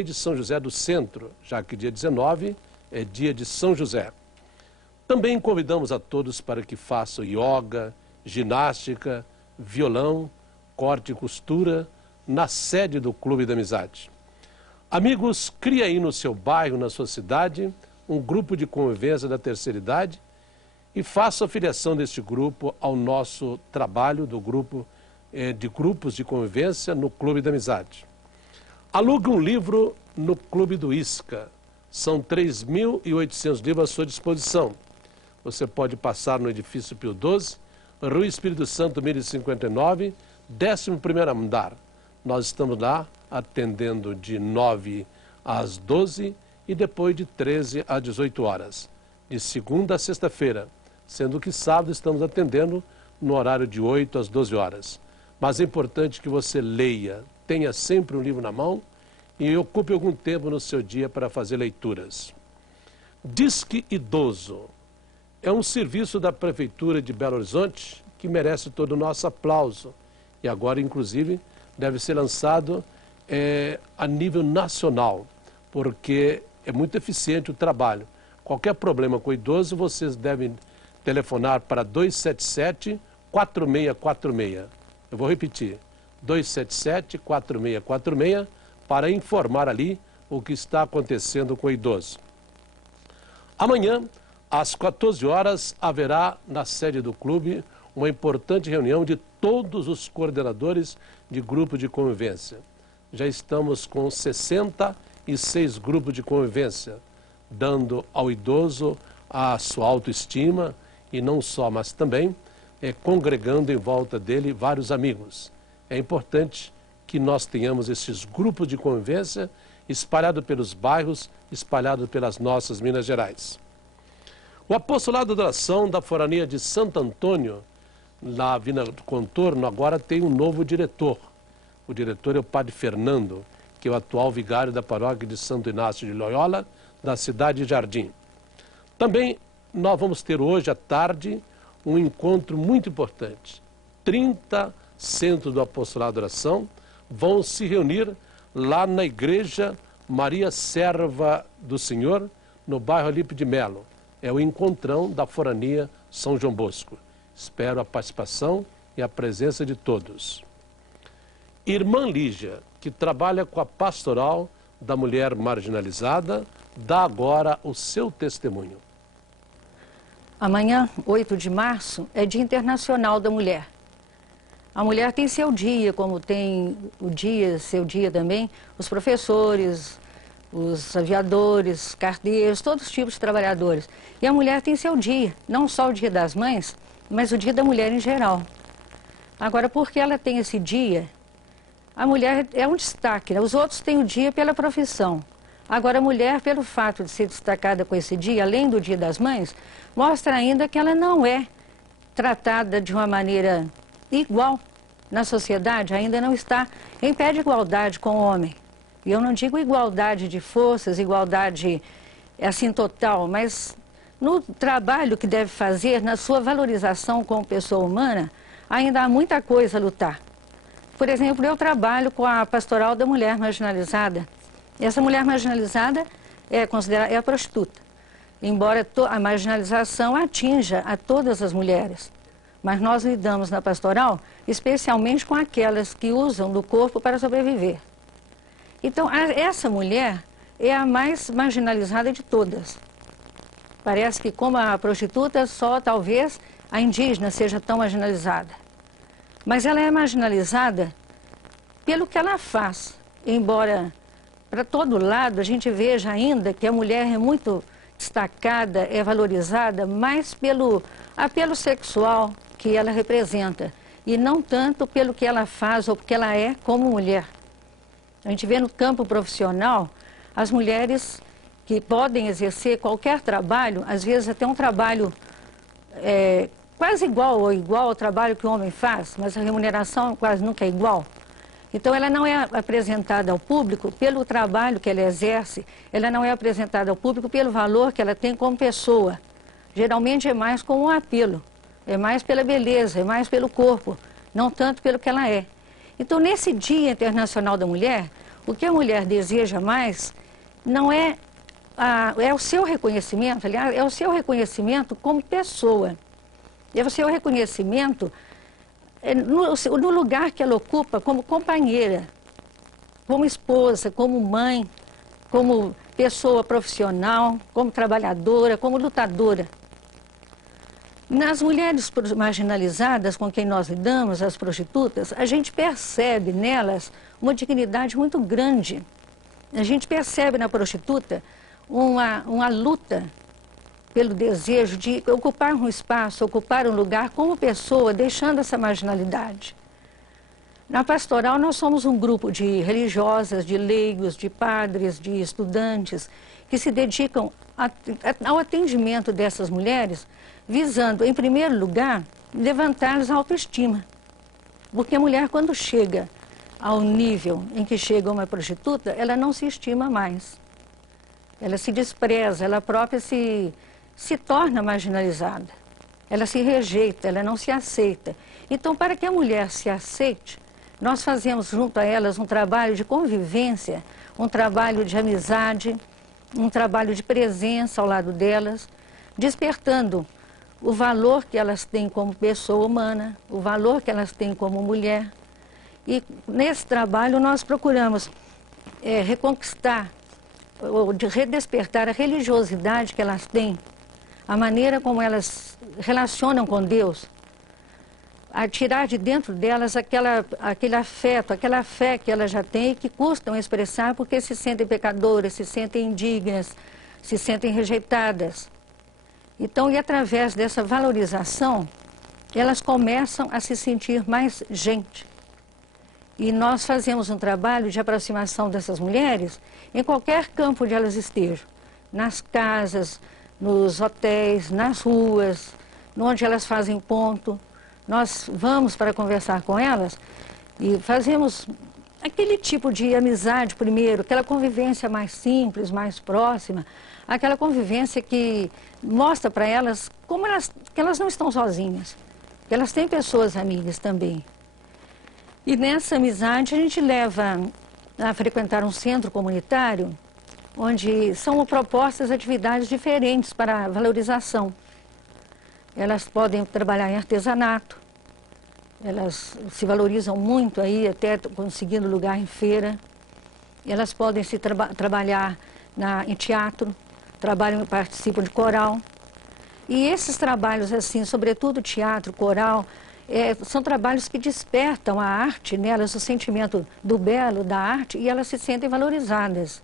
de São José do Centro, já que dia 19 é dia de São José. Também convidamos a todos para que façam yoga, ginástica, violão, corte e costura na sede do Clube da Amizade. Amigos, crie aí no seu bairro, na sua cidade, um grupo de convivência da terceira idade e faça a filiação deste grupo ao nosso trabalho do grupo de grupos de convivência no Clube da Amizade. Alugue um livro no Clube do Isca. São 3.800 livros à sua disposição. Você pode passar no edifício Pio XII, Rua Espírito Santo, 1059, 11º andar. Nós estamos lá atendendo de 9 às 12 e depois de 13 às 18 horas, de segunda a sexta-feira, sendo que sábado estamos atendendo no horário de 8 às 12 horas. Mas é importante que você leia, tenha sempre um livro na mão e ocupe algum tempo no seu dia para fazer leituras. Disque Idoso é um serviço da Prefeitura de Belo Horizonte que merece todo o nosso aplauso e agora, inclusive, deve ser lançado a nível nacional, porque é muito eficiente o trabalho. Qualquer problema com o idoso, vocês devem telefonar para 277-4646. Eu vou repetir, 277-4646, para informar ali o que está acontecendo com o idoso. Amanhã, às 14 horas, haverá na sede do clube uma importante reunião de todos os coordenadores de grupo de convivência. Já estamos com 66 grupos de convivência, dando ao idoso a sua autoestima e não só, mas também congregando em volta dele vários amigos. É importante que nós tenhamos esses grupos de convivência espalhados pelos bairros, espalhados pelas nossas Minas Gerais. O Apostolado da Oração da Forania de Santo Antônio, na Vila do Contorno, agora tem um novo diretor. O diretor é o Padre Fernando, que é o atual vigário da paróquia de Santo Inácio de Loyola, da cidade de Jardim. Também nós vamos ter hoje à tarde um encontro muito importante. 30 centros do Apostolado da Oração vão se reunir lá na Igreja Maria Serva do Senhor, no bairro Alipe de Melo. É o encontrão da Forania São João Bosco. Espero a participação e a presença de todos. Irmã Lígia, que trabalha com a pastoral da mulher marginalizada, dá agora o seu testemunho. Amanhã, 8 de março, é Dia Internacional da Mulher. A mulher tem seu dia, como tem seu dia também, os professores, os aviadores, carteiros, todos os tipos de trabalhadores. E a mulher tem seu dia, não só o Dia das Mães, mas o Dia da Mulher em geral. Agora, por que ela tem esse dia? A mulher é um destaque, né? Os outros têm o dia pela profissão. Agora, a mulher, pelo fato de ser destacada com esse dia, além do Dia das Mães, mostra ainda que ela não é tratada de uma maneira igual na sociedade, ainda não está em pé de igualdade com o homem. E eu não digo igualdade de forças, igualdade assim total, mas no trabalho que deve fazer, na sua valorização como pessoa humana, ainda há muita coisa a lutar. Por exemplo, eu trabalho com a pastoral da mulher marginalizada. Essa mulher marginalizada é a prostituta, embora a marginalização atinja a todas as mulheres. Mas nós lidamos na pastoral especialmente com aquelas que usam do corpo para sobreviver. Então, essa mulher é a mais marginalizada de todas. Parece que, como a prostituta, só talvez a indígena seja tão marginalizada. Mas ela é marginalizada pelo que ela faz, embora para todo lado a gente veja ainda que a mulher é muito destacada, é valorizada mais pelo apelo sexual que ela representa e não tanto pelo que ela faz ou porque ela é como mulher. A gente vê no campo profissional as mulheres que podem exercer qualquer trabalho, às vezes até um trabalho quase igual ou igual ao trabalho que o homem faz, mas a remuneração quase nunca é igual. Então, ela não é apresentada ao público pelo trabalho que ela exerce, ela não é apresentada ao público pelo valor que ela tem como pessoa. Geralmente é mais como um apelo, é mais pela beleza, é mais pelo corpo, não tanto pelo que ela é. Então, nesse Dia Internacional da Mulher, O que a mulher deseja mais não é, é o seu reconhecimento, aliás, é o seu reconhecimento como pessoa. É o seu reconhecimento no lugar que ela ocupa como companheira, como esposa, como mãe, como pessoa profissional, como trabalhadora, como lutadora. Nas mulheres marginalizadas com quem nós lidamos, as prostitutas, a gente percebe nelas uma dignidade muito grande. A gente percebe na prostituta uma luta pelo desejo de ocupar um espaço, ocupar um lugar como pessoa, deixando essa marginalidade. Na pastoral, nós somos um grupo de religiosas, de leigos, de padres, de estudantes, que se dedicam ao atendimento dessas mulheres, visando, em primeiro lugar, levantar-lhes a autoestima. Porque a mulher, quando chega ao nível em que chega uma prostituta, ela não se estima mais. Ela se despreza, ela própria se torna marginalizada. Ela se rejeita, ela não se aceita. Então, para que a mulher se aceite, nós fazemos junto a elas um trabalho de convivência, um trabalho de amizade, um trabalho de presença ao lado delas, despertando o valor que elas têm como pessoa humana, o valor que elas têm como mulher. E nesse trabalho nós procuramos reconquistar, ou de redespertar a religiosidade que elas têm, a maneira como elas relacionam com Deus, a tirar de dentro delas aquele afeto, aquela fé que elas já têm e que custam expressar porque se sentem pecadoras, se sentem indignas, se sentem rejeitadas. Então, e através dessa valorização, elas começam a se sentir mais gente. E nós fazemos um trabalho de aproximação dessas mulheres em qualquer campo onde elas estejam, nas casas, nos hotéis, nas ruas, onde elas fazem ponto. Nós vamos para conversar com elas e fazemos aquele tipo de amizade primeiro, aquela convivência mais simples, mais próxima, aquela convivência que mostra para elas como que elas não estão sozinhas, que elas têm pessoas amigas também. E nessa amizade a gente leva a frequentar um centro comunitário, onde são propostas atividades diferentes para a valorização. Elas podem trabalhar em artesanato, elas se valorizam muito aí, até conseguindo lugar em feira. Elas podem trabalhar em teatro, participam de coral. E esses trabalhos, assim, sobretudo teatro, coral, são trabalhos que despertam a arte nelas, o sentimento do belo, da arte, e elas se sentem valorizadas.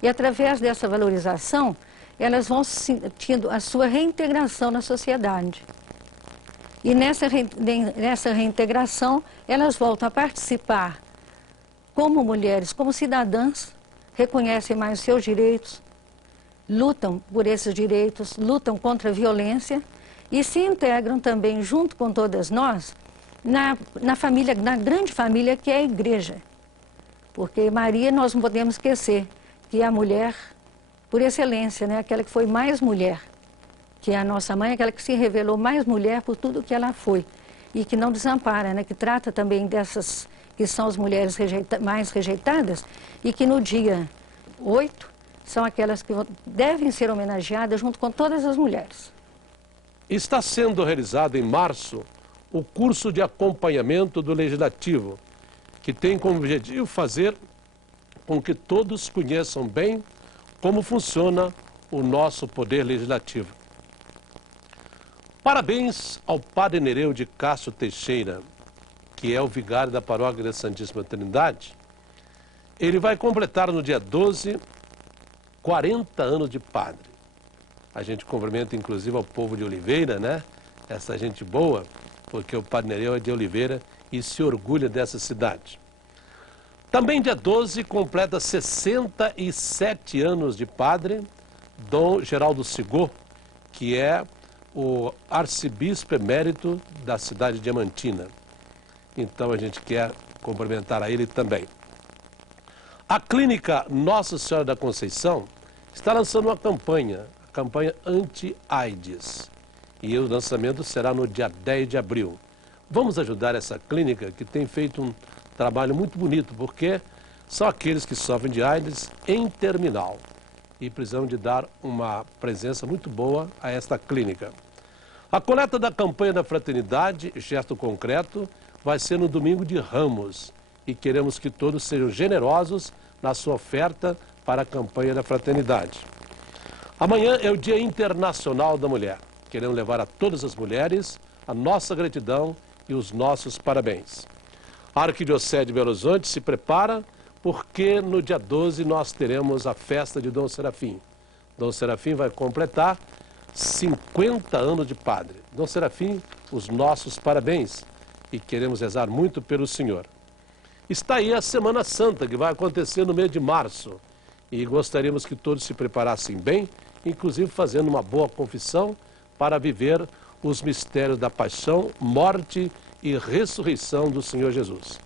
E através dessa valorização, elas vão sentindo a sua reintegração na sociedade. E nessa reintegração, elas voltam a participar como mulheres, como cidadãs, reconhecem mais os seus direitos, lutam por esses direitos, lutam contra a violência e se integram também, junto com todas nós, na família, na grande família que é a igreja. Porque Maria, nós não podemos esquecer que é a mulher por excelência, né? Aquela que foi mais mulher, que é a nossa mãe, aquela que se revelou mais mulher por tudo que ela foi e que não desampara, né? Que trata também dessas que são as mulheres mais rejeitadas e que no dia 8 são aquelas que devem ser homenageadas junto com todas as mulheres. Está sendo realizado em março o curso de acompanhamento do Legislativo, que tem como objetivo fazer com que todos conheçam bem como funciona o nosso Poder Legislativo. Parabéns ao Padre Nereu de Castro Teixeira, que é o vigário da Paróquia da Santíssima Trindade. Ele vai completar no dia 12, 40 anos de padre. A gente cumprimenta inclusive ao povo de Oliveira, né? Essa gente boa, porque o Padre Nereu é de Oliveira e se orgulha dessa cidade. Também dia 12 completa 67 anos de padre Dom Geraldo Sigô, que é o arcebispo emérito da cidade de Diamantina. Então a gente quer cumprimentar a ele também. A clínica Nossa Senhora da Conceição está lançando uma campanha, a campanha anti-AIDS. E o lançamento será no dia 10 de abril. Vamos ajudar essa clínica que tem feito um trabalho muito bonito, porque são aqueles que sofrem de AIDS em terminal e precisam de dar uma presença muito boa a esta clínica. A coleta da campanha da fraternidade, gesto concreto, vai ser no domingo de Ramos e queremos que todos sejam generosos na sua oferta para a campanha da fraternidade. Amanhã é o Dia Internacional da Mulher. Queremos levar a todas as mulheres a nossa gratidão e os nossos parabéns. A Arquidiocese de Belo Horizonte se prepara porque no dia 12 nós teremos a festa de Dom Serafim. Dom Serafim vai completar 50 anos de padre. Dom Serafim, os nossos parabéns e queremos rezar muito pelo Senhor. Está aí a Semana Santa, que vai acontecer no mês de março. E gostaríamos que todos se preparassem bem, inclusive fazendo uma boa confissão para viver os mistérios da paixão, morte e ressurreição do Senhor Jesus.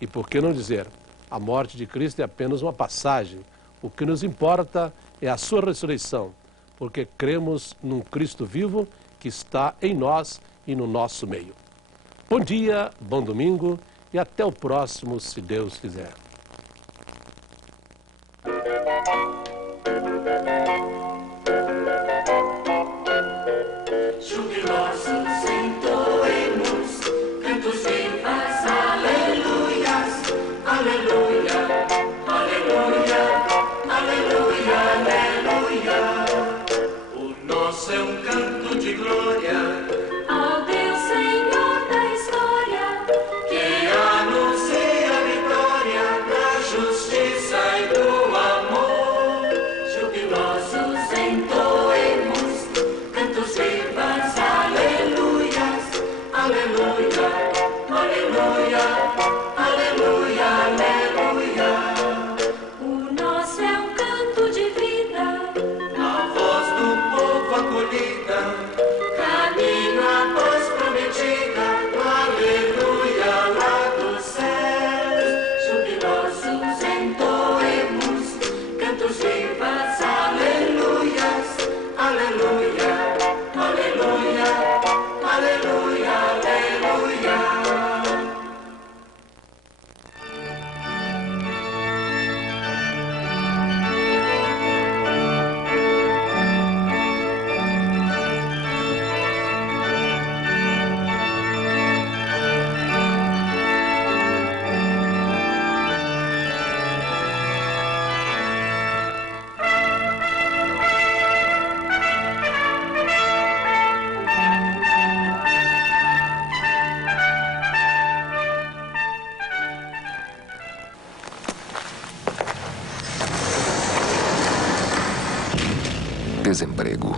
E por que não dizer, a morte de Cristo é apenas uma passagem. O que nos importa é a sua ressurreição, porque cremos num Cristo vivo que está em nós e no nosso meio. Bom dia, bom domingo e até o próximo, se Deus quiser. Jubilosos entoemos cantos vivas, aleluias, aleluia, aleluia, aleluia, aleluia. O nosso é um canto de glória ao Deus Senhor da história, que anuncia a vitória da justiça e do amor. Jubilosos entoemos cantos vivas, aleluias, aleluia, aleluia, aleluia, aleluia. o nosso é um canto de vida, A voz do povo acolhida, caminho à paz prometida, aleluia, lá dos céus. Jubilosos entoemos cantos vivas, aleluias, aleluia, aleluia, aleluia, aleluia. Desemprego.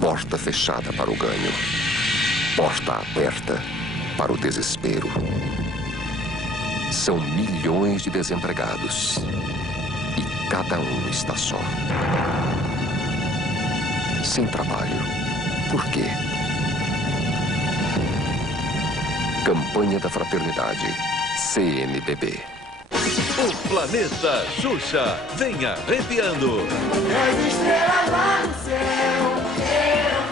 Porta fechada para o ganho. Porta aberta para o desespero. São milhões de desempregados. E cada um está só. Sem trabalho. Por quê? Campanha da Fraternidade. CNBB. O Planeta Xuxa, venha arrepiando. As estrelas lá no céu,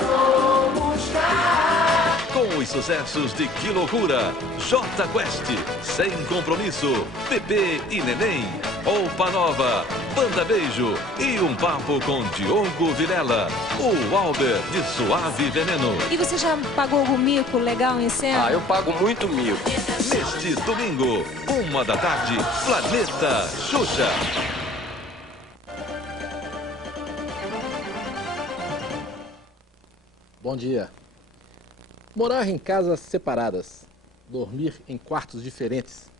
eu vou buscar. Com os sucessos de Que Loucura, J Quest, Sem Compromisso, Pepe e Neném, Opa Nova, Banda Beijo e um papo com Diogo Vilela, o Albert de Suave Veneno. E você já pagou algum mico legal em cena? Eu pago muito mico. Neste domingo, 1 da tarde, Planeta Xuxa. Bom dia. Morar em casas separadas, dormir em quartos diferentes,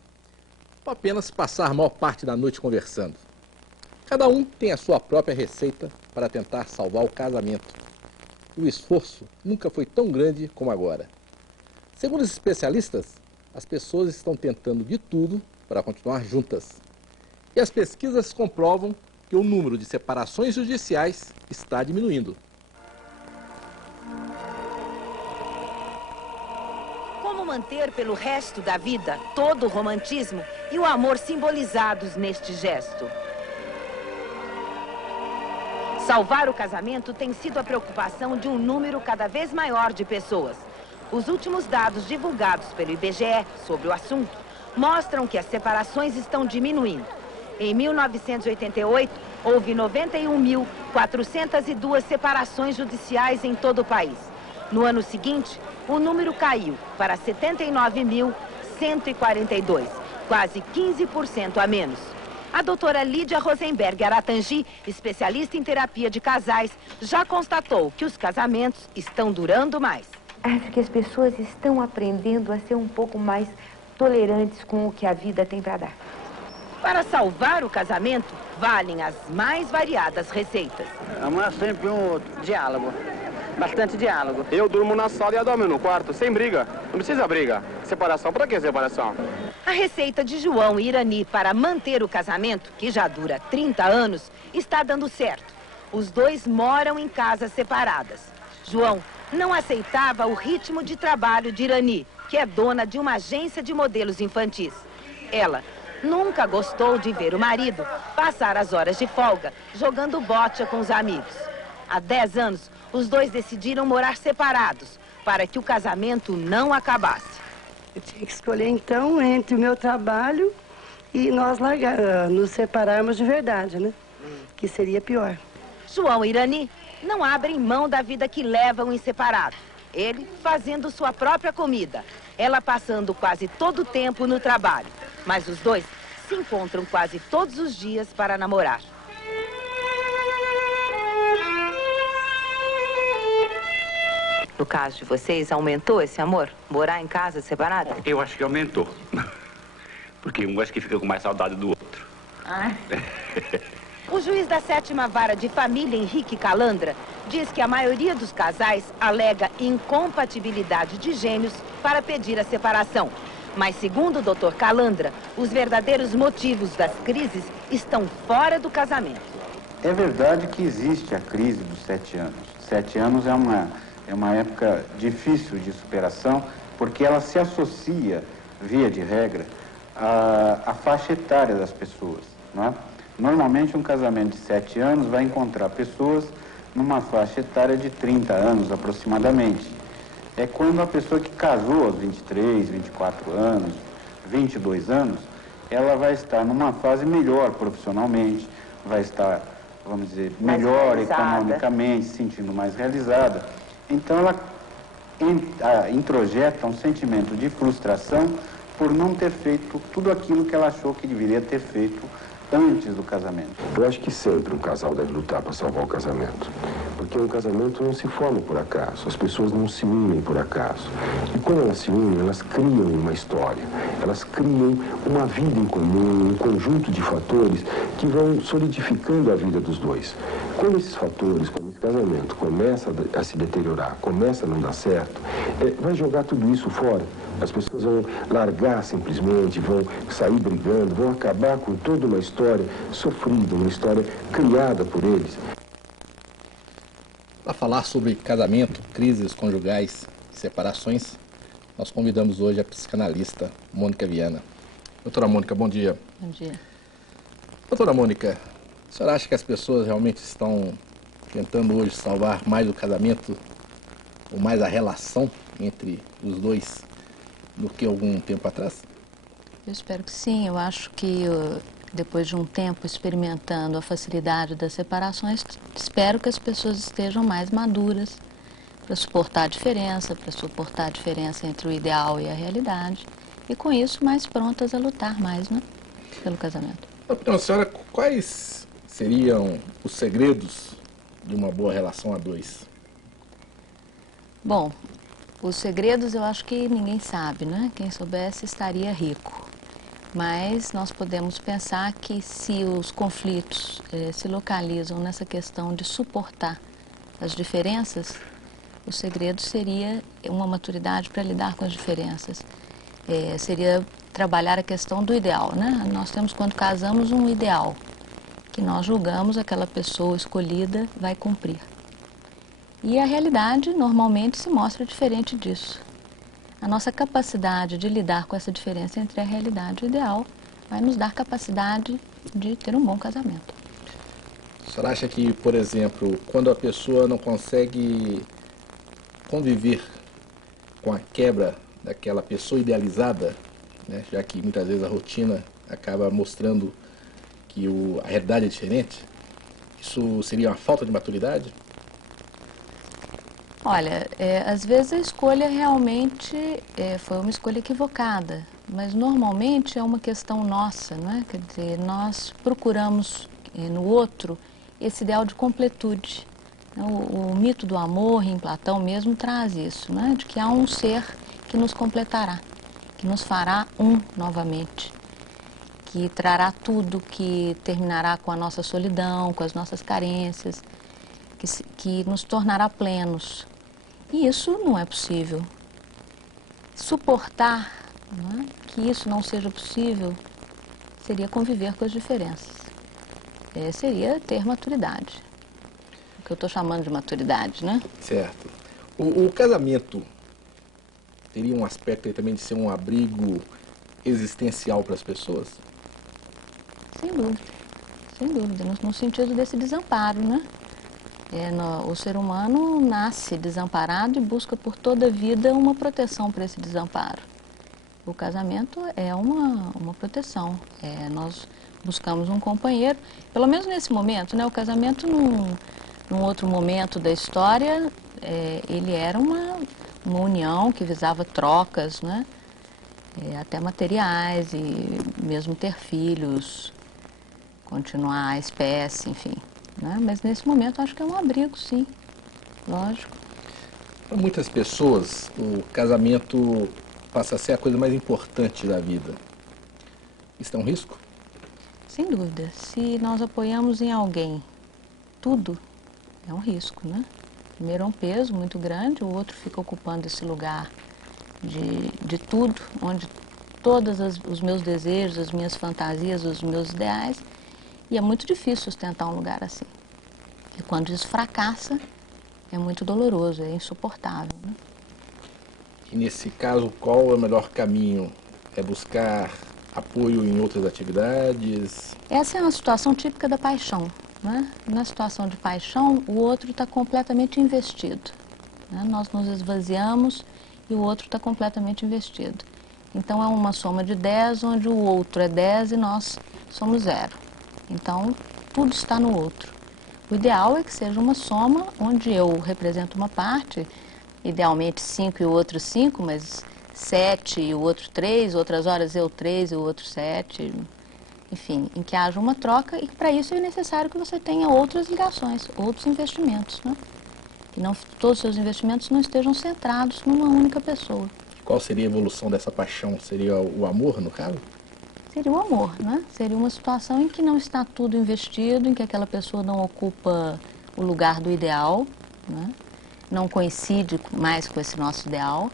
ou apenas passar a maior parte da noite conversando. Cada um tem a sua própria receita para tentar salvar o casamento. E o esforço nunca foi tão grande como agora. Segundo os especialistas, as pessoas estão tentando de tudo para continuar juntas. E as pesquisas comprovam que o número de separações judiciais está diminuindo. Como manter pelo resto da vida todo o romantismo e o amor simbolizados neste gesto? Salvar o casamento tem sido a preocupação de um número cada vez maior de pessoas. Os últimos dados divulgados pelo IBGE sobre o assunto mostram que as separações estão diminuindo. Em 1988, houve 91.402 separações judiciais em todo o país. No ano seguinte, o número caiu para 79.142, quase 15% a menos. A doutora Lídia Rosenberg Aratangi, especialista em terapia de casais, já constatou que os casamentos estão durando mais. Acho que as pessoas estão aprendendo a ser um pouco mais tolerantes com o que a vida tem para dar. Para salvar o casamento, valem as mais variadas receitas. Amar sempre um outro. Diálogo. Bastante diálogo. Eu durmo na sala e ela dorme no quarto, sem briga. Não precisa briga. Separação, pra que separação? A receita de João e Irani para manter o casamento, que já dura 30 anos, está dando certo. Os dois moram em casas separadas. João não aceitava o ritmo de trabalho de Irani, que é dona de uma agência de modelos infantis. Ela nunca gostou de ver o marido passar as horas de folga jogando bocha com os amigos. Há 10 anos, os dois decidiram morar separados para que o casamento não acabasse. Eu tinha que escolher, então, entre o meu trabalho e nós nos separarmos de verdade, né? Que seria pior. João e Irani não abrem mão da vida que levam em separado. Ele fazendo sua própria comida, ela passando quase todo o tempo no trabalho. Mas os dois se encontram quase todos os dias para namorar. No caso de vocês, aumentou esse amor? Morar em casa separada? Eu acho que aumentou. Porque um acho que fica com mais saudade do outro. Ah. O juiz da 7ª Vara de Família, Henrique Calandra, diz que a maioria dos casais alega incompatibilidade de gênios para pedir a separação. Mas, segundo o Dr. Calandra, os verdadeiros motivos das crises estão fora do casamento. É verdade que existe a crise dos 7 anos. 7 anos é uma época difícil de superação, porque ela se associa, via de regra, à faixa etária das pessoas, não é? Normalmente, um casamento de 7 anos vai encontrar pessoas numa faixa etária de 30 anos, aproximadamente. É quando a pessoa que casou aos 23, 24 anos, 22 anos, ela vai estar numa fase melhor profissionalmente, vai estar, vamos dizer, melhor economicamente, se sentindo mais realizada. Então, ela introjeta um sentimento de frustração por não ter feito tudo aquilo que ela achou que deveria ter feito antes do casamento. Eu acho que sempre um casal deve lutar para salvar o casamento. Porque um casamento não se forma por acaso, as pessoas não se unem por acaso. E quando elas se unem, elas criam uma história, elas criam uma vida em comum, um conjunto de fatores que vão solidificando a vida dos dois. Quando esses fatores, quando esse casamento começa a se deteriorar, começa a não dar certo, vai jogar tudo isso fora. As pessoas vão largar simplesmente, vão sair brigando, vão acabar com toda uma história sofrida, uma história criada por eles. Para falar sobre casamento, crises conjugais, separações, nós convidamos hoje a psicanalista Mônica Viana. Doutora Mônica, bom dia. Bom dia. Doutora Mônica, a senhora acha que as pessoas realmente estão tentando hoje salvar mais o casamento ou mais a relação entre os dois do que algum tempo atrás? Eu espero que sim. Eu acho que depois de um tempo experimentando a facilidade das separações, espero que as pessoas estejam mais maduras para suportar a diferença entre o ideal e a realidade, e com isso mais prontas a lutar mais, né, pelo casamento. Então, senhora, quais seriam os segredos de uma boa relação a dois? Bom, os segredos eu acho que ninguém sabe, né? Quem soubesse estaria rico. Mas nós podemos pensar que se os conflitos se localizam nessa questão de suportar as diferenças, o segredo seria uma maturidade para lidar com as diferenças. Seria trabalhar a questão do ideal, né? Nós temos, quando casamos, um ideal que nós julgamos aquela pessoa escolhida vai cumprir. E a realidade normalmente se mostra diferente disso. A nossa capacidade de lidar com essa diferença entre a realidade e o ideal vai nos dar capacidade de ter um bom casamento. A senhora acha que, por exemplo, quando a pessoa não consegue conviver com a quebra daquela pessoa idealizada, né? Já que muitas vezes a rotina acaba mostrando que a realidade é diferente, isso seria uma falta de maturidade? Olha, às vezes a escolha realmente foi uma escolha equivocada, mas normalmente é uma questão nossa, não é? Quer dizer, nós procuramos no outro esse ideal de completude. O mito do amor, em Platão mesmo, traz isso, né? De que há um ser que nos completará, que nos fará um novamente, que trará tudo, que terminará com a nossa solidão, com as nossas carências, que nos tornará plenos. E isso não é possível. Suportar, não é? Que isso não seja possível seria conviver com as diferenças. Seria ter maturidade. O que eu estou chamando de maturidade, né? Certo. O casamento teria um aspecto aí também de ser um abrigo existencial para as pessoas? Sem dúvida, no sentido desse desamparo, né? O ser humano nasce desamparado e busca por toda a vida uma proteção para esse desamparo. O casamento é uma proteção. Nós buscamos um companheiro, pelo menos nesse momento, né? O casamento, num outro momento da história, ele era uma união que visava trocas, né? Até materiais e mesmo ter filhos, continuar a espécie, enfim. Né? Mas nesse momento acho que é um abrigo, sim, lógico. Para muitas pessoas, o casamento passa a ser a coisa mais importante da vida. Isso é um risco? Sem dúvida. Se nós apoiamos em alguém tudo, é um risco, né? Primeiro é um peso muito grande, o outro fica ocupando esse lugar de tudo, onde todos os meus desejos, as minhas fantasias, os meus ideais. E é muito difícil sustentar um lugar assim. E quando isso fracassa, é muito doloroso, é insuportável, né? E nesse caso, qual é o melhor caminho? É buscar apoio em outras atividades? Essa é uma situação típica da paixão, né? Na situação de paixão, o outro está completamente investido, né? Nós nos esvaziamos e o outro está completamente investido. Então é uma soma de 10, onde o outro é 10 e nós somos 0. Então, tudo está no outro. O ideal é que seja uma soma onde eu represento uma parte, idealmente 5 e o outro 5, mas 7 e o outro 3, outras horas eu 3 e o outro 7, enfim, em que haja uma troca e para isso é necessário que você tenha outras ligações, outros investimentos, né? E não todos os seus investimentos não estejam centrados numa única pessoa. Qual seria a evolução dessa paixão? Seria o amor, no caso? Seria o amor, né? Seria uma situação em que não está tudo investido, em que aquela pessoa não ocupa o lugar do ideal, né? Não coincide mais com esse nosso ideal,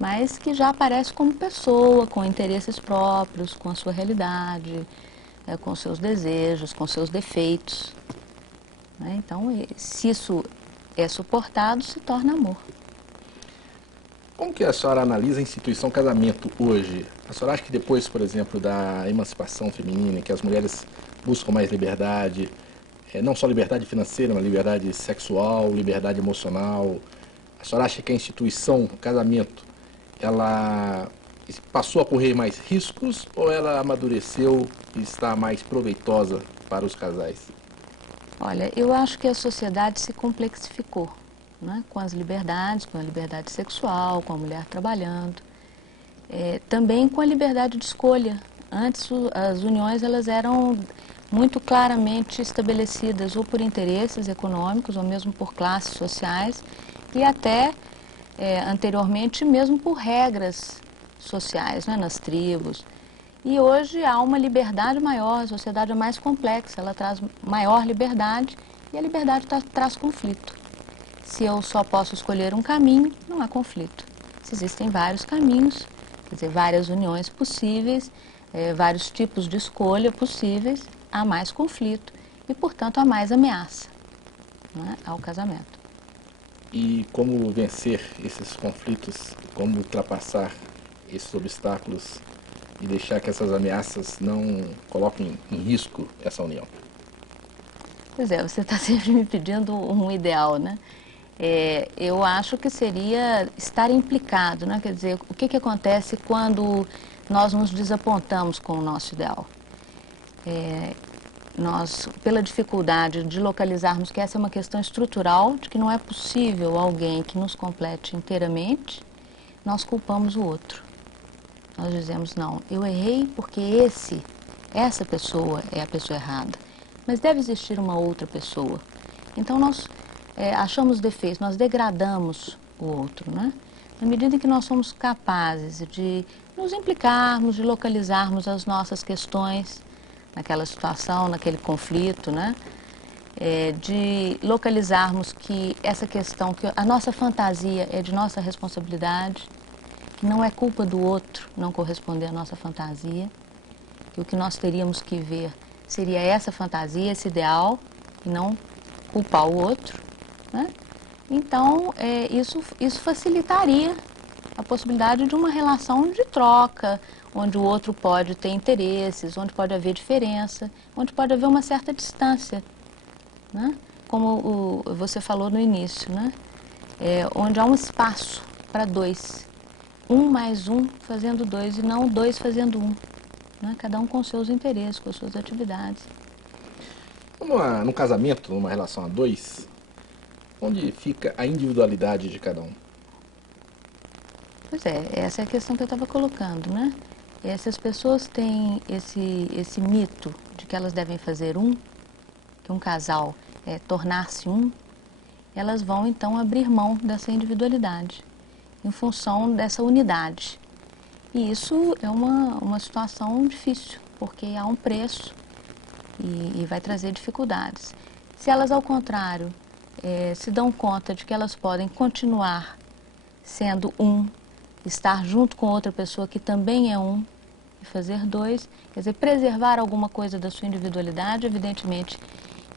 mas que já aparece como pessoa, com interesses próprios, com a sua realidade, com seus desejos, com seus defeitos, né? Então, se isso é suportado, se torna amor. Como que a senhora analisa a instituição casamento hoje? A senhora acha que depois, por exemplo, da emancipação feminina, que as mulheres buscam mais liberdade, não só liberdade financeira, mas liberdade sexual, liberdade emocional, a senhora acha que a instituição casamento, ela passou a correr mais riscos ou ela amadureceu e está mais proveitosa para os casais? Olha, eu acho que a sociedade se complexificou, né? Com as liberdades, com a liberdade sexual, com a mulher trabalhando, também com a liberdade de escolha. Antes as uniões elas eram muito claramente estabelecidas ou por interesses econômicos ou mesmo por classes sociais e até anteriormente mesmo por regras sociais, né? Nas tribos. E hoje há uma liberdade maior, a sociedade é mais complexa, ela traz maior liberdade e a liberdade traz conflito. Se eu só posso escolher um caminho, não há conflito. Se existem vários caminhos, quer dizer, várias uniões possíveis, vários tipos de escolha possíveis, há mais conflito e, portanto, há mais ameaça, né, ao casamento. E como vencer esses conflitos, como ultrapassar esses obstáculos e deixar que essas ameaças não coloquem em risco essa união? Pois é, você está sempre me pedindo um ideal, né? Eu acho que seria estar implicado, né? Quer dizer, o que acontece quando nós nos desapontamos com o nosso ideal. Nós, pela dificuldade de localizarmos que essa é uma questão estrutural, de que não é possível alguém que nos complete inteiramente, nós culpamos o outro. Nós dizemos, não, eu errei porque essa pessoa é a pessoa errada, mas deve existir uma outra pessoa. Então nós achamos defeitos, nós degradamos o outro, né? Na medida em que nós somos capazes de nos implicarmos, de localizarmos as nossas questões naquela situação, naquele conflito, né? De localizarmos que essa questão, que a nossa fantasia é de nossa responsabilidade, que não é culpa do outro não corresponder à nossa fantasia, que o que nós teríamos que ver seria essa fantasia, esse ideal, e não culpar o outro, né? Então, isso facilitaria a possibilidade de uma relação de troca, onde o outro pode ter interesses, onde pode haver diferença, onde pode haver uma certa distância, né? Como você falou no início, né? Onde há um espaço para dois, um mais um fazendo dois e não dois fazendo um, né? Cada um com seus interesses, com as suas atividades. Num casamento, numa relação a dois, onde fica a individualidade de cada um? Pois essa é a questão que eu estava colocando, né? Se as pessoas têm esse mito de que elas devem fazer que um casal tornar-se elas vão então abrir mão dessa individualidade, em função dessa unidade. E isso é uma situação difícil, porque há um preço e vai trazer dificuldades. Se elas, ao contrário, se dão conta de que elas podem continuar sendo estar junto com outra pessoa que também é e fazer dois, quer dizer, preservar alguma coisa da sua individualidade, evidentemente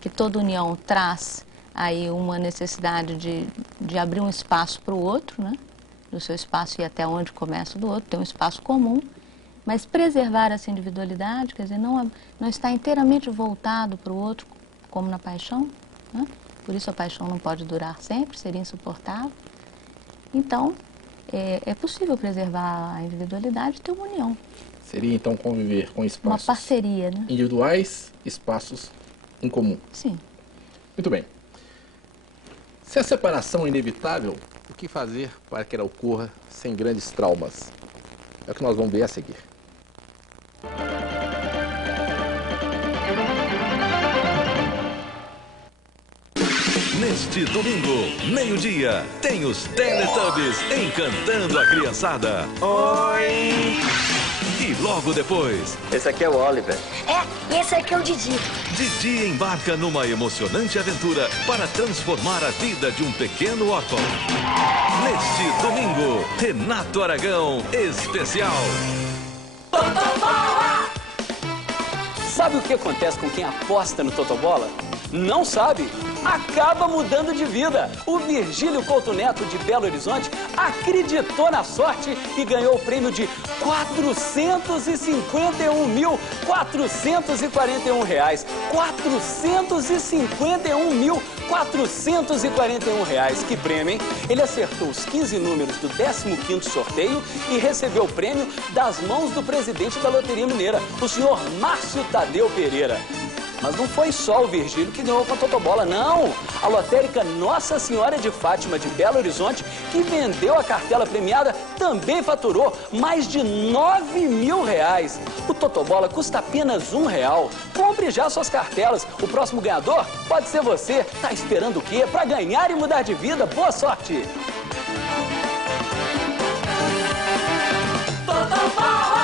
que toda união traz aí uma necessidade de abrir um espaço para o outro, né? Do seu espaço e até onde começa o do outro, ter um espaço comum, mas preservar essa individualidade, quer dizer, não está inteiramente voltado para o outro, como na paixão, né? Por isso a paixão não pode durar sempre, seria insuportável. Então, é possível preservar a individualidade e ter uma união. Seria então conviver com espaços... Uma parceria, né? Individuais, espaços em comum. Sim. Muito bem. Se a separação é inevitável, o que fazer para que ela ocorra sem grandes traumas? É o que nós vamos ver a seguir. Neste domingo, meio-dia, tem os Teletubbies encantando a criançada. Oi! E logo depois... Esse aqui é o Oliver. E esse aqui é o Didi. Didi embarca numa emocionante aventura para transformar a vida de um pequeno órfão. Neste domingo, Renato Aragão Especial. Totobola! Sabe o que acontece com quem aposta no Totobola? Não sabe? Acaba mudando de vida. O Virgílio Couto Neto, de Belo Horizonte, acreditou na sorte e ganhou o prêmio de R$ 451.441. R$ 451.441. Que prêmio, hein? Ele acertou os 15 números do 15º sorteio e recebeu o prêmio das mãos do presidente da Loteria Mineira, o senhor Márcio Tadeu Pereira. Mas não foi só o Virgílio que ganhou com a Totobola, não! A lotérica Nossa Senhora de Fátima de Belo Horizonte, que vendeu a cartela premiada, também faturou mais de R$ 9.000. O Totobola custa apenas R$1. Compre já suas cartelas. O próximo ganhador pode ser você. Tá esperando o quê? Para ganhar e mudar de vida. Boa sorte! Totobola!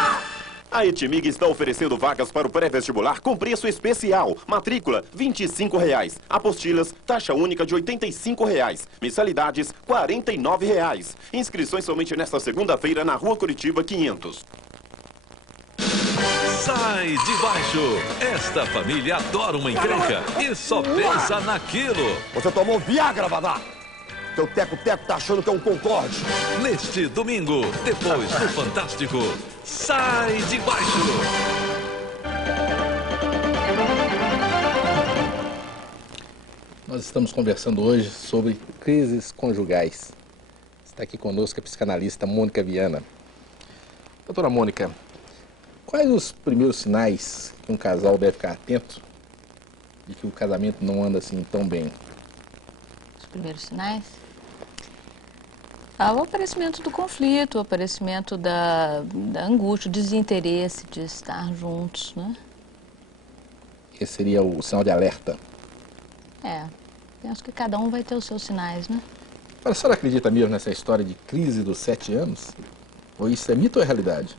A Etimig está oferecendo vagas para o pré-vestibular com preço especial. Matrícula, R$ 25,00. Apostilas, taxa única de R$ 85,00. Mensalidades, R$ 49,00. Inscrições somente nesta segunda-feira na Rua Curitiba 500. Sai de baixo! Esta família adora uma encrenca e só pensa naquilo. Você tomou Viagra, Vadá? Teu teco-teco tá achando que é um Concorde. Neste domingo, depois do Fantástico, Sai de Baixo! Nós estamos conversando hoje sobre crises conjugais. Está aqui conosco a psicanalista Mônica Viana. Doutora Mônica, Quais os primeiros sinais que um casal deve ficar atento de que o casamento não anda assim tão bem? Os primeiros sinais? O aparecimento do conflito, o aparecimento da angústia, o desinteresse de estar juntos, né? Esse seria o sinal de alerta. Penso que cada um vai ter os seus sinais, né? A senhora acredita mesmo nessa história de crise dos 7 anos? Ou isso é mito ou é realidade?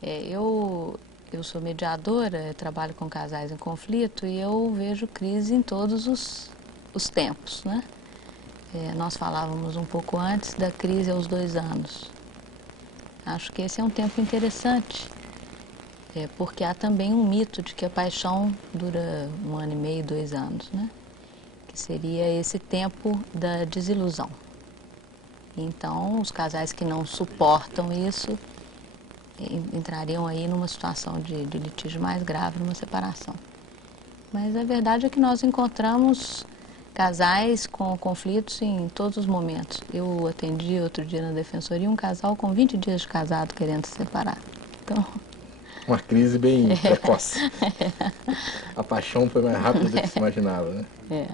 Eu sou mediadora, trabalho com casais em conflito e eu vejo crise em todos os tempos, né? Nós falávamos um pouco antes da crise aos 2 anos. Acho que esse é um tempo interessante, porque há também um mito de que a paixão dura 1 ano e meio, 2 anos, né? Que seria esse tempo da desilusão. Então, os casais que não suportam isso entrariam aí numa situação de litígio mais grave, numa separação. Mas a verdade é que nós encontramos casais com conflitos em todos os momentos. Eu atendi outro dia na defensoria um casal com 20 dias de casado querendo se separar. Então... Uma crise bem precoce. A paixão foi mais rápida do que se imaginava, né?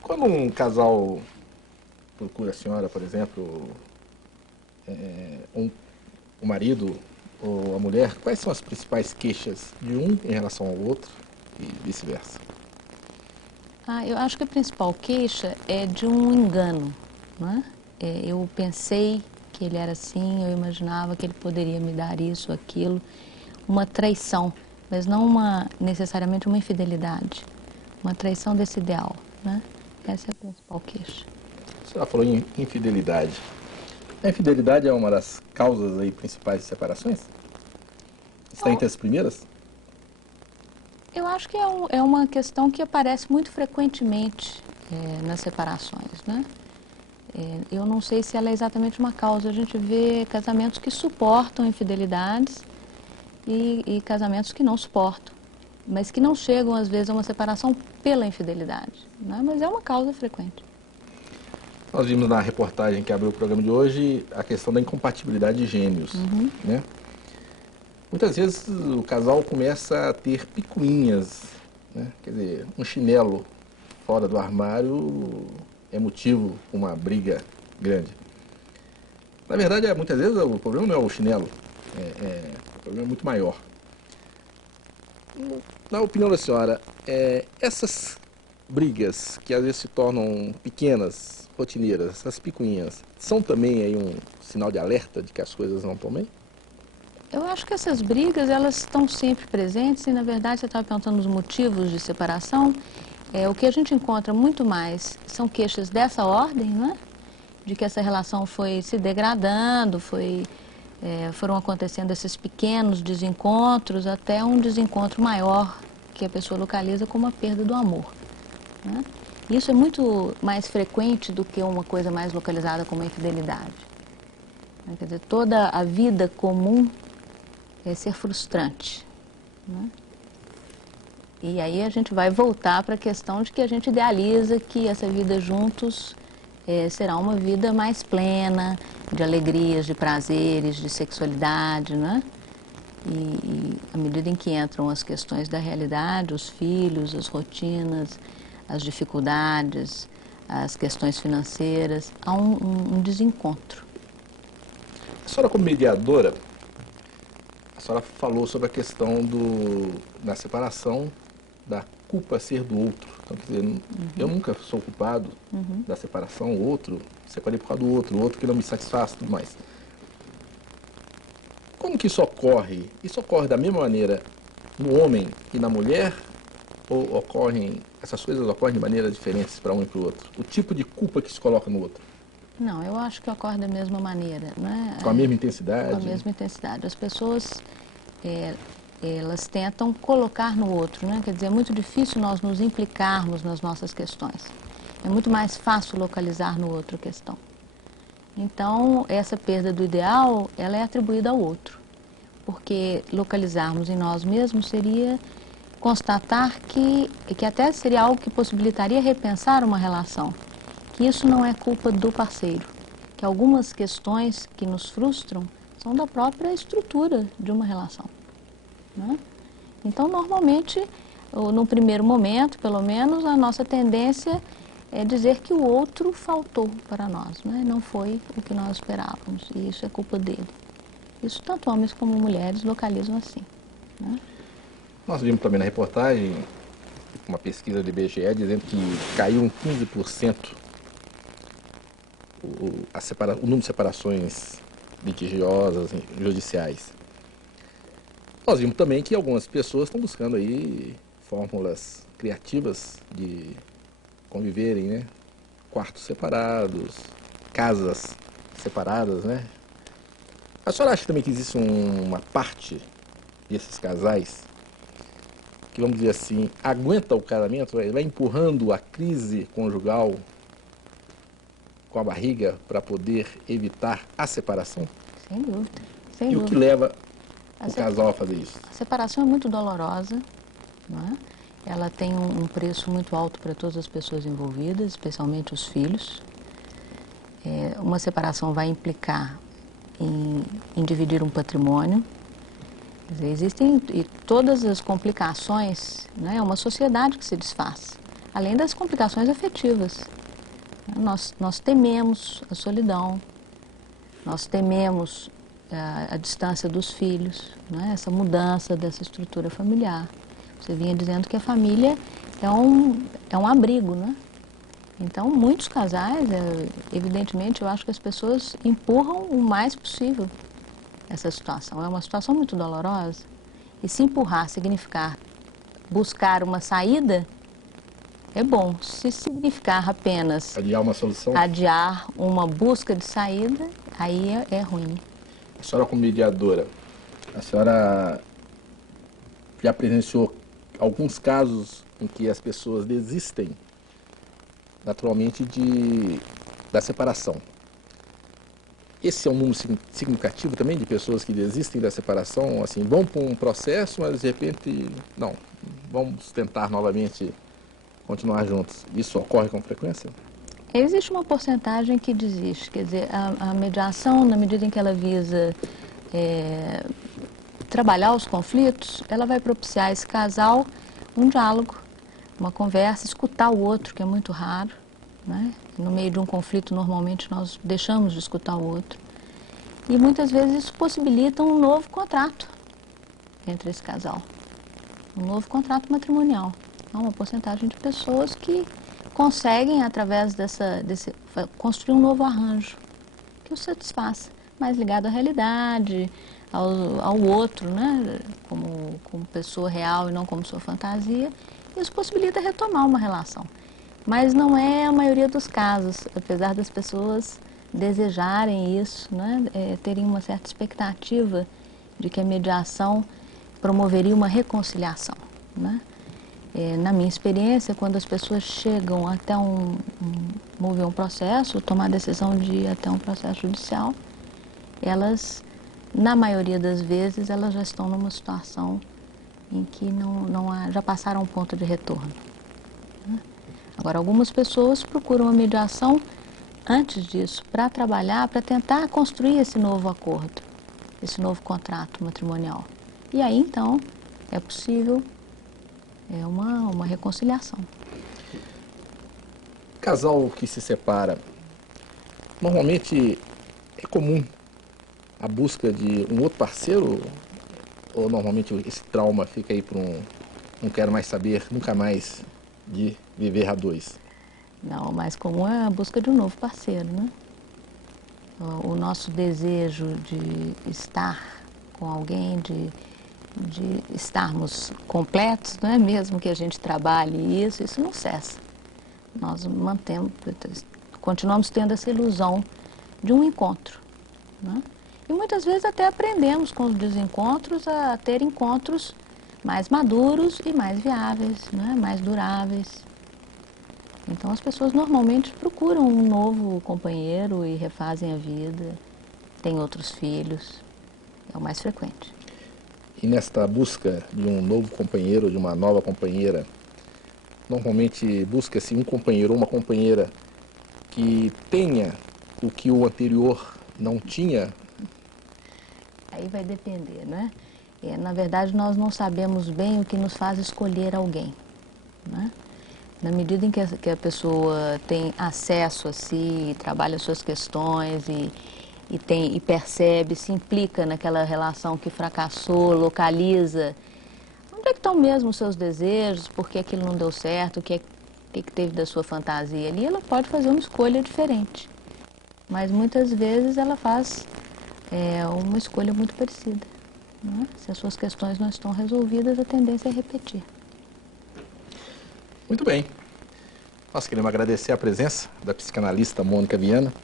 Quando um casal procura a senhora, por exemplo, o marido ou a mulher, quais são as principais queixas de um em relação ao outro e vice-versa? Eu acho que a principal queixa é de um engano, né? Eu pensei que ele era assim, eu imaginava que ele poderia me dar isso, aquilo, uma traição, mas não necessariamente uma infidelidade, uma traição desse ideal, né? Essa é a principal queixa. A senhora falou em infidelidade. A infidelidade é uma das causas aí principais de separações? Está entre as primeiras? Eu acho que é uma questão que aparece muito frequentemente nas separações, né? Eu não sei se ela é exatamente uma causa. A gente vê casamentos que suportam infidelidades e casamentos que não suportam, mas que não chegam, às vezes, a uma separação pela infidelidade, né? Mas é uma causa frequente. Nós vimos na reportagem que abriu o programa de hoje a questão da incompatibilidade de gênios, né? Muitas vezes o casal começa a ter picuinhas, né? Quer dizer, um chinelo fora do armário é motivo para uma briga grande. Na verdade, muitas vezes o problema não é o chinelo, o problema é muito maior. Na opinião da senhora, essas brigas que às vezes se tornam pequenas, rotineiras, essas picuinhas, são também aí um sinal de alerta de que as coisas não estão bem? Eu acho que essas brigas, elas estão sempre presentes e, na verdade, você estava perguntando os motivos de separação. O que a gente encontra muito mais são queixas dessa ordem, né? De que essa relação foi se degradando, foram acontecendo esses pequenos desencontros até um desencontro maior que a pessoa localiza como a perda do amor, né? Isso é muito mais frequente do que uma coisa mais localizada como a infidelidade. Quer dizer, toda a vida comum é ser frustrante, né? E aí a gente vai voltar para a questão de que a gente idealiza que essa vida juntos será uma vida mais plena, de alegrias, de prazeres, de sexualidade, né? E à medida em que entram as questões da realidade, os filhos, as rotinas, as dificuldades, as questões financeiras, há um desencontro. A senhora, como mediadora, a senhora falou sobre a questão da separação, da culpa ser do outro. Então, quer dizer, eu nunca sou culpado da separação, o outro, separei por causa do outro, o outro que não me satisfaz e tudo mais. Como que isso ocorre? Isso ocorre da mesma maneira no homem e na mulher? Ou essas coisas ocorrem de maneiras diferentes para um e para o outro? O tipo de culpa que se coloca no outro? Não, eu acho que ocorre da mesma maneira, né? Com a mesma intensidade? Com a mesma intensidade. As pessoas, elas tentam colocar no outro, né? Quer dizer, é muito difícil nós nos implicarmos nas nossas questões. É muito mais fácil localizar no outro a questão. Então, essa perda do ideal, ela é atribuída ao outro. Porque localizarmos em nós mesmos seria constatar que até seria algo que possibilitaria repensar uma relação. Que isso não é culpa do parceiro. Que algumas questões que nos frustram são da própria estrutura de uma relação, né? Então, normalmente, no primeiro momento, pelo menos, a nossa tendência é dizer que o outro faltou para nós, né? Não foi o que nós esperávamos, e isso é culpa dele. Isso tanto homens como mulheres localizam assim, né? Nós vimos também na reportagem uma pesquisa do IBGE dizendo que caiu em 15% o número de separações litigiosas, judiciais. Nós vimos também que algumas pessoas estão buscando aí fórmulas criativas de conviverem, né? Quartos separados, casas separadas, né? A senhora acha também que existe uma parte desses casais que, vamos dizer assim, aguenta o casamento, vai empurrando a crise conjugal com a barriga para poder evitar a separação? Sem dúvida. Sem e dúvida. O que leva o casal a fazer isso? A separação é muito dolorosa, não é? Ela tem um preço muito alto para todas as pessoas envolvidas, especialmente os filhos. Uma separação vai implicar em dividir um patrimônio. Quer dizer, existem todas as complicações, né? É uma sociedade que se desfaz, além das complicações afetivas. Nós tememos a solidão, nós tememos a distância dos filhos, né? Essa mudança dessa estrutura familiar. Você vinha dizendo que a família é um abrigo, né? Então, muitos casais, evidentemente, eu acho que as pessoas empurram o mais possível essa situação. É uma situação muito dolorosa. E se empurrar significar buscar uma saída, é bom. Se significar apenas adiar uma solução, adiar uma busca de saída, aí é ruim. A senhora, como mediadora, a senhora já presenciou alguns casos em que as pessoas desistem naturalmente da separação. Esse é um número significativo também de pessoas que desistem da separação, assim, vão para um processo, mas de repente, não, vamos tentar novamente continuar juntos. Isso ocorre com frequência? Existe uma porcentagem que desiste, quer dizer, a mediação, na medida em que ela visa trabalhar os conflitos, ela vai propiciar a esse casal um diálogo, uma conversa, escutar o outro, que é muito raro, né? No meio de um conflito, normalmente, nós deixamos de escutar o outro. E muitas vezes isso possibilita um novo contrato entre esse casal, um novo contrato matrimonial. Há uma porcentagem de pessoas que conseguem, através construir um novo arranjo que o satisfaça, mais ligado à realidade, ao outro, né? Como pessoa real e não como sua fantasia. Isso possibilita retomar uma relação. Mas não é a maioria dos casos, apesar das pessoas desejarem isso, né? Terem uma certa expectativa de que a mediação promoveria uma reconciliação, né? Na minha experiência, quando as pessoas chegam até mover um processo, tomar a decisão de ir até um processo judicial, elas, na maioria das vezes, elas já estão numa situação em que já passaram um ponto de retorno, né? Agora, algumas pessoas procuram a mediação antes disso, para trabalhar, para tentar construir esse novo acordo, esse novo contrato matrimonial. E aí, então, é possível uma reconciliação. Casal que se separa, normalmente é comum a busca de um outro parceiro, ou normalmente esse trauma fica aí para não quero mais saber, nunca mais de viver a dois? Não, o mais comum é a busca de um novo parceiro, né? O nosso desejo de estar com alguém, de estarmos completos, não é? Mesmo que a gente trabalhe isso não cessa. Nós continuamos tendo essa ilusão de um encontro, né? E muitas vezes até aprendemos com os desencontros a ter encontros mais maduros e mais viáveis, né? Mais duráveis. Então as pessoas normalmente procuram um novo companheiro e refazem a vida, têm outros filhos, é o mais frequente. E nesta busca de um novo companheiro, de uma nova companheira, normalmente busca-se um companheiro ou uma companheira que tenha o que o anterior não tinha? Aí vai depender, né? Na verdade, nós não sabemos bem o que nos faz escolher alguém, né? Na medida em que a pessoa tem acesso a si, trabalha suas questões e percebe, se implica naquela relação que fracassou, localiza onde é que estão mesmo os seus desejos, por que aquilo não deu certo, o que teve da sua fantasia ali, ela pode fazer uma escolha diferente. Mas muitas vezes ela faz uma escolha muito parecida, né? Se as suas questões não estão resolvidas, a tendência é repetir. Muito bem. Nós queremos agradecer a presença da psicanalista Mônica Viana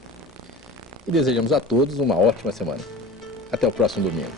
e desejamos a todos uma ótima semana. Até o próximo domingo.